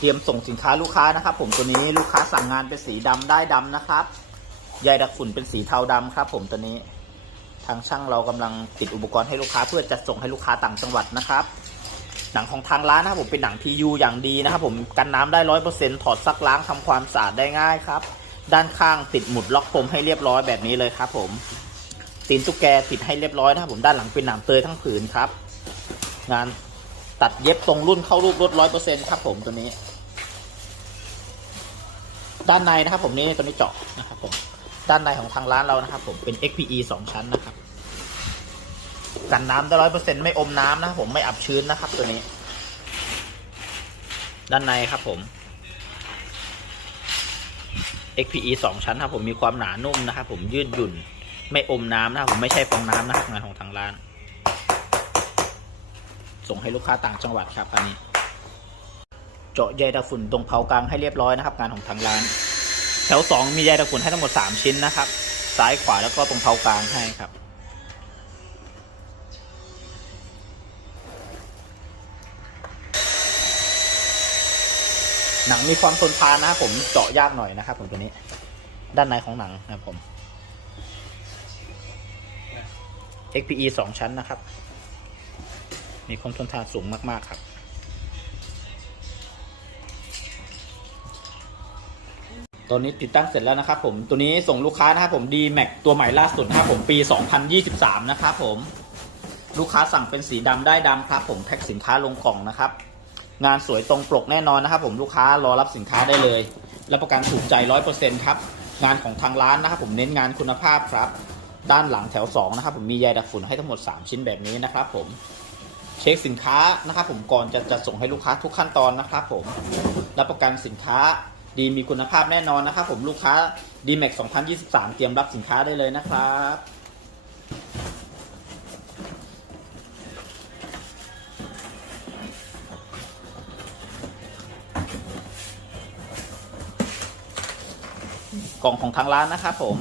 เตรียมส่งสินค้าลูกค้านะครับ ผมตัวนี้ลูกค้าสั่งงานเป็นสีดำได้ดำนะครับใยดักฝุ่นเป็นสีเทาดำครับ ผมตัวนี้ ทางช่างเรากำลังติดอุปกรณ์ให้ลูกค้าเพื่อจะส่งให้ลูกค้าต่างจังหวัดนะครับ หนังของทางร้านนะครับผมเป็นหนัง PU อย่างดีนะครับผมกันน้ำได้ร้อยเปอร์เซ็นต์ถอดซักล้างทำความสะอาดได้ง่ายครับ ด้านข้างติดหมุดล็อกพรมให้เรียบร้อยแบบนี้เลยครับ ผมตีนตุ๊กแกติดให้เรียบร้อยนะครับผมด้านหลังเป็นหนังเตยทั้งผืนครับ งานตัดเย็บตรงรุ่นเข้ารูปรถร้อยเปอร์เซ็นต์ครับผมตัวนี้ ด้านในนะครับผมนี่ตัวนี้เจาะนะครับผมด้านในของทางร้านเรานะครับผมเป็น XPE สองชั้นนะครับ กันน้ำได้ร้อยเปอร์เซ็นต์ไม่อมน้ำนะครับผมไม่อับชื้นนะครับ ตัวนี้ ด้านในครับผม XPE สองชั้นครับผมมีความหนานุ่มนะครับผมยืดหยุ่น ไม่อมน้ำนะครับผมไม่ใช่ฟองน้ำนะครับงานของทางร้าน ส่งให้ลูกค้าต่างจังหวัดครับอันนี้ เจาะใยตะฝุ่นตรงเผากลางให้เรียบร้อยนะครับ งานของทางร้าน แถวสองมีใยตะฝุ่นให้ทั้งหมดสามชิ้นนะครับ ซ้ายขวาแล้วก็ตรงเผากลางให้ครับหนังมีความทนทานนะครับผมเจาะยากหน่อยนะครับผมตัวนี้ ด้านในของหนังนะครับผม XPE สองชั้นนะครับ มีความทนทานสูงมาก ๆ ครับ ตัวนี้ติดตั้งเสร็จแล้วนะครับผมตัวนี้ส่งลูกค้านะครับผม D-Max ตัวใหม่ล่าสุดนะครับผมปี 2023 นะครับผม ลูกค้าสั่งเป็นสีดำได้ดำครับ ผมแพ็คสินค้าลงกล่องนะครับ งานสวยตรงปกแน่นอนนะครับผมลูกค้ารอรับสินค้าได้เลยและประกันถูกใจ 100%ครับงานของทางร้านนะครับผมเน้นงานคุณภาพครับ ด้านหลังแถว2นะครับผมมีใยดักฝุ่นให้ทั้งหมด 3 ชิ้นแบบนี้นะครับ ผมเช็คสินค้านะครับผมก่อนจะจะส่งให้ลูกค้าทุกขั้นตอนนะครับผมรับประกันสินค้า ดีมีคุณภาพแน่นอนนะครับผมลูกค้า D-Max 2023 เตรียมรับสินค้าได้เลยนะครับ กล่องของทางร้านนะครับผม